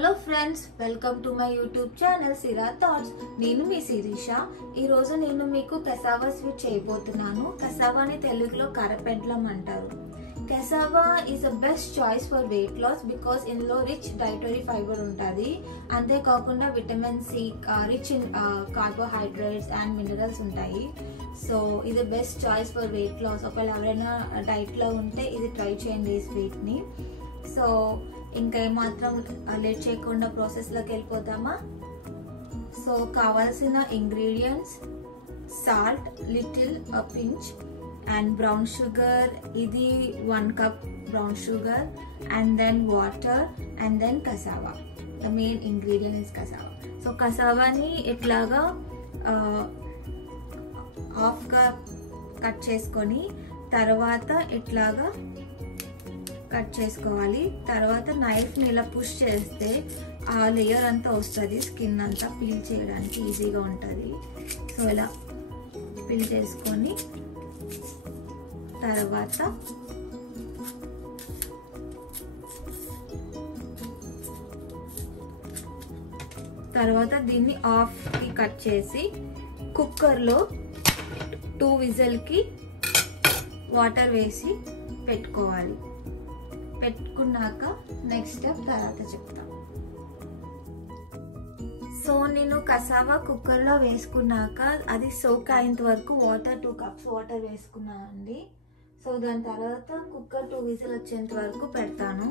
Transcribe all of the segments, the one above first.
Hello friends, welcome to my YouTube channel సిరా thoughts. నేను మీ శిరీష. ఈరోజు నేను మీకు కసావా స్వీట్ చేయబోతున్నాను. కసావాని తెలుగులో కరపెండ్లం అంటారు. Cassava is a best choice for weight loss because ఇందులో రిచ్ డైటరీ ఫైబర్ ఉంటుంది. అంతేకాకుండా vitamin C, rich in carbohydrates and minerals ఉంటాయి. సో ఇది best choice for weight loss. ఒకవేళ ఎవరైనా డైట్లో ఉంటే ఇది ట్రై చేయండి ఈ స్వీట్ని. సో ఇంకా ఏమాత్రం లేట్ చేయకుండా ప్రాసెస్లోకి వెళ్ళిపోతామా. సో కావాల్సిన ingredients: salt, little pinch, and brown sugar. ఇది 1 cup brown sugar, and then water, and then cassava. The main ingredient is cassava. So కసావాని ఇట్లాగా హాఫ్గా కట్ చేసుకొని తర్వాత ఇట్లాగా కట్ చేసుకోవాలి. తర్వాత నైఫ్ని ఇలా పుష్ చేస్తే ఆ లేయర్ అంతా వస్తుంది, స్కిన్ అంతా పీల్ చేయడానికి ఈజీగా ఉంటుంది. సో ఇలా పీల్ చేసుకొని తర్వాత దీన్ని హాఫ్కి కట్ చేసి కుక్కర్లో 2 విజిల్కి వాటర్ వేసి పెట్టుకోవాలి. పెట్టుకున్నాక నెక్స్ట్ స్టెప్ తర్వాత చెప్తా. సో నేను కసావా కుక్కర్లో వేసుకున్నాక అది సోక్ అయ్యేంత వరకు వాటర్ 2 కప్స్ వాటర్ వేసుకున్నాను అండి. సో దాని తర్వాత కుక్కర్ 2 విజిల్ వచ్చేంత వరకు పెడతాను.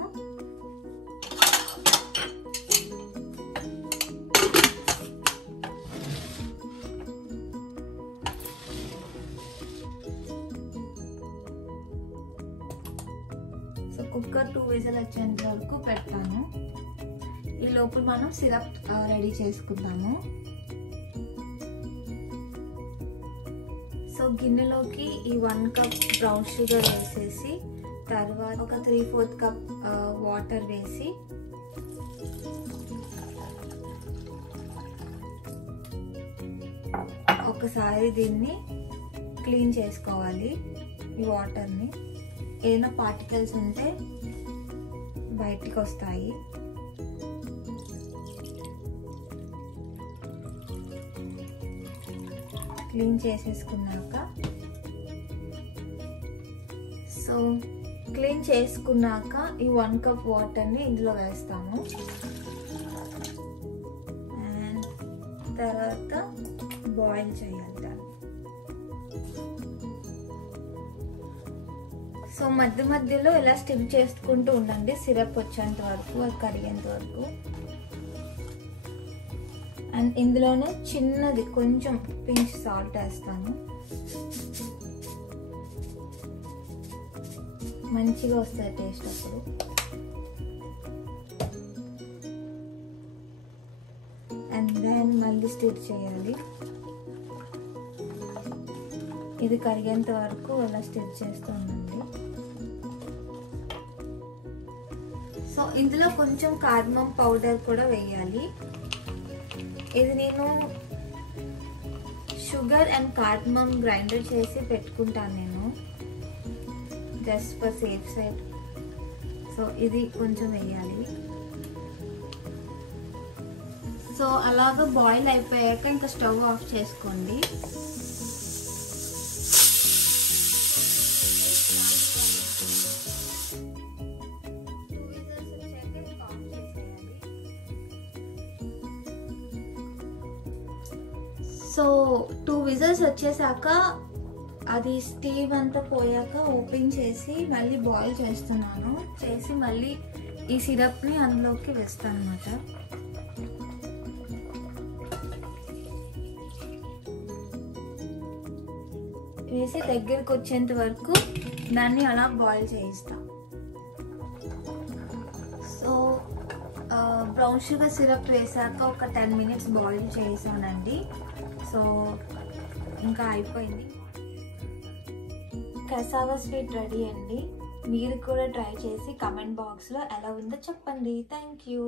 సో కుక్కర్ 2 విజిల్ వచ్చేంత వరకు పెడతాను. ఈ లోపల మనం సిరప్ రెడీ చేసుకుందాము. సో గిన్నెలోకి ఈ 1 కప్ బ్రౌన్ షుగర్ వేసేసి తర్వాత ఒక 3/4 కప్ వాటర్ వేసి ఒకసారి దీన్ని క్లీన్ చేసుకోవాలి. ఈ వాటర్ని ఏదైనా పార్టికల్స్ ఉంటే బయటికి వస్తాయి. క్లీన్ చేసేసుకున్నాక ఈ 1 కప్ వాటర్ని ఇందులో వేస్తాము. అండ్ తర్వాత బాయిల్ చేయాలి. సో మధ్యలో ఇలా స్టిర్ చేసుకుంటూ ఉండండి సిరప్ వచ్చేంత వరకు, అది కరిగేంత వరకు. అండ్ ఇందులోనే చిన్నది కొంచెం పించ్ సాల్ట్ వేస్తాను. మంచిగా వస్తుంది టేస్ట్ అప్పుడు. అండ్ దెన్ మళ్ళీ స్టిర్ చేయాలి. ఇది కరిగేంత వరకు అలా స్టిర్ చేస్తూ ఉండండి. సో ఇందులో కొంచెం కార్డమమ్ పౌడర్ కూడా వేయాలి. ఇది నేను షుగర్ అండ్ కార్డమమ్ గ్రైండర్ చేసి పెట్టుకుంటాను నేను, just for safe side. So ఇది కొంచెం వేయాలి. సో అలాగా బాయిల్ అయిపోయాక ఇంకా స్టవ్ ఆఫ్ చేసుకోండి. సో 2 విజిల్స్ వచ్చేసాక అది స్టీమ్ అంతా పోయాక ఓపెన్ చేసి మళ్ళీ బాయిల్ చేస్తున్నాను. చేసి మళ్ళీ ఈ సిరప్ని అందులోకి వేస్తాను అన్నమాట. వేసి దగ్గరికి వచ్చేంత వరకు దాన్ని అలా బాయిల్ చేయిస్తాం. సో బ్రౌన్ షుగర్ సిరప్ వేసాక ఒక 10 మినిట్స్ బాయిల్ చేసానండి. సో ఇంకా అయిపోయింది. కసావా స్వీట్ రెడీ అండి. మీరు కూడా ట్రై చేసి కమెంట్ బాక్స్లో ఎలా ఉందో చెప్పండి. Thank you.